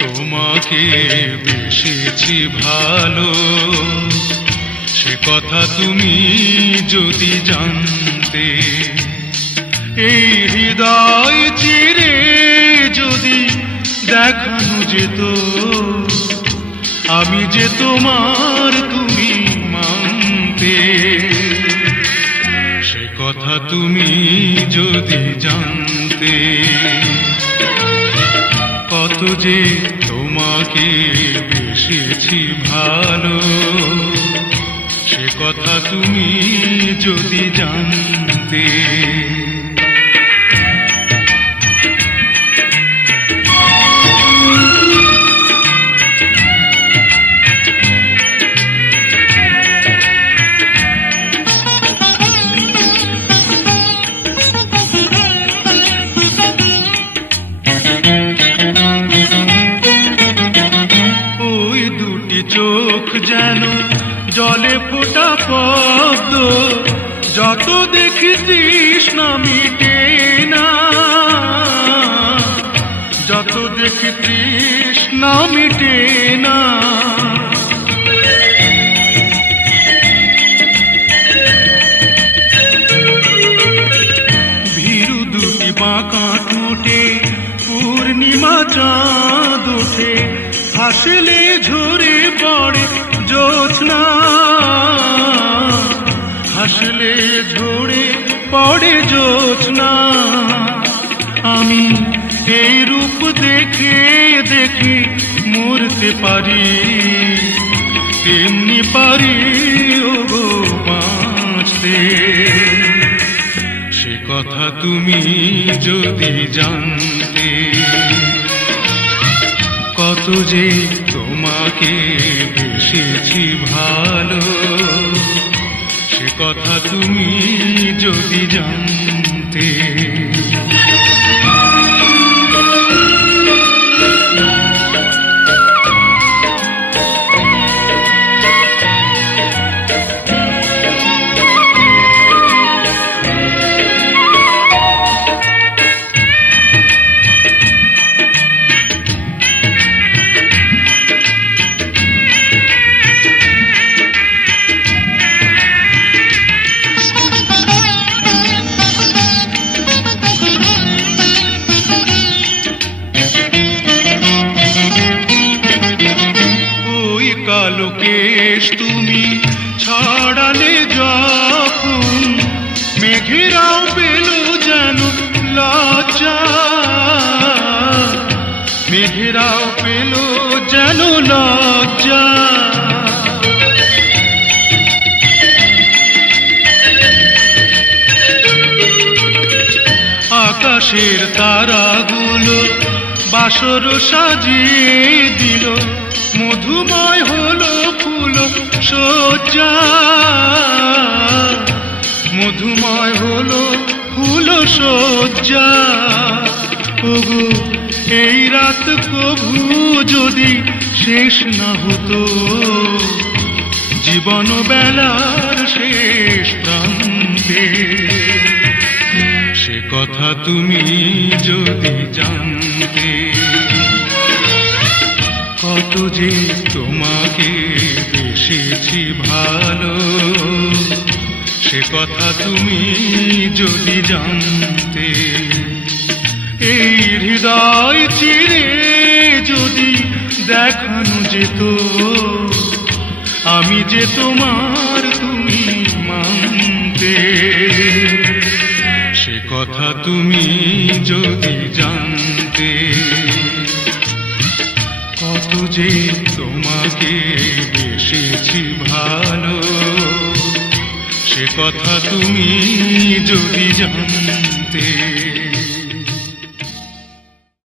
তোমাকে বেসেছি ভালো, সে কথা তুমি যদি জানতে। এই হৃদয় চিরে যদি দেখানো যেত আমি যে তোমার তুমি মানতে, সে কথা তুমি যদি জানতে। কত যে তোমাকে বেসেছি ভালো, সে কথা তুমি যদি জানতে। চোখ যেন জলে ফোটা পদ্ম, যত দেখি তৃষ্ণা মিটে না, যত দেখি তৃষ্ণা মিটে না। ভীরু দুটি বাঁকা টুটে পূর্ণিমা চাঁদ ওঠে, হাসলে ঝরে পড়ে জ্যোৎস্না, হাসলে ঝরে পড়ে জ্যোৎস্না। আমি এই রূপ দেখে দেখে মরতে পারি, তেমনি পারি ওগো বাঁচতে। সে কথা তুমি যদি জানতে। কত যে তোমাকে বেসেছি ভালো, সে কথা তুমি যদি জানতে। কালো কেশ তুমি ছড়ালে যখন, মেঘেরাও পেল যেন লজ্জা, মেঘেরাও পেল যেন লজ্জা। আকাশের তারাগুলো বাসর সাজিয়ে দিল, মধুময় হলো ফুল সজ্জা, মধুময় হলো ফুল সজ্জা। ওগো এই রাত কভু যদি শেষ না হতো, জীবন বেলার শেষ প্রান্তে, সে কথা তুমি যদি জানতে। কত যে তোমাকে বেসেছি ভালো, সে কথা তুমি যদি জানতে। এই হৃদয় চিরে যদি দেখানো যেত আমি যে তোমার তুমি মানতে, সে কথা তুমি যদি জানতে। কত যে তোমাকে বেসেছি ভালো, সে কথা তুমি যদি জানতে।